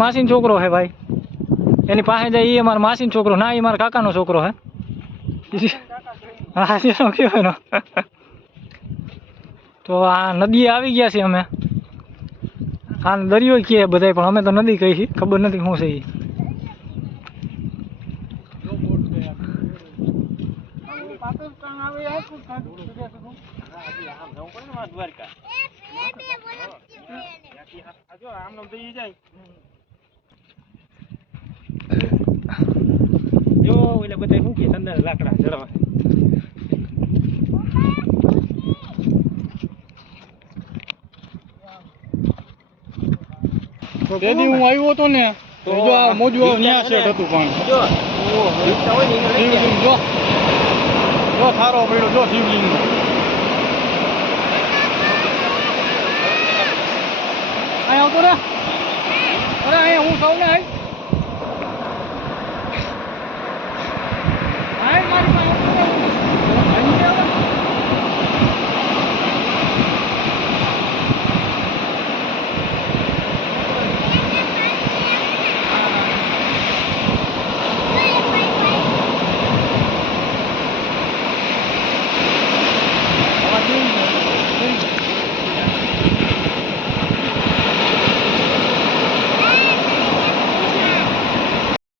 માસીનો છોકરો હે ભાઈ, એની પાસે જાય એ અમારા માસીનો છોકરો ના, એ મારા કાકાનો છોકરો હે. હા એનો કયો એનો. તો આ નદીએ આવી ગયા છીએ અમે. આ દરિયો કહે બધાય, પણ અમે તો નદી કહી છીએ, ખબર નથી શું છે એ. જો એટલે બધા શું કે અંદર લાકડા જડવા તેથી હું આવ્યો હતો ને તો જો આ મોજું ન્યા સેટ હતું પાણી. જો શિવલિંગ જો થારો પડ્યો, જો શિવલિંગ. અહીંયા આવતો ને, અરે અહીંયા હું સૌને આવી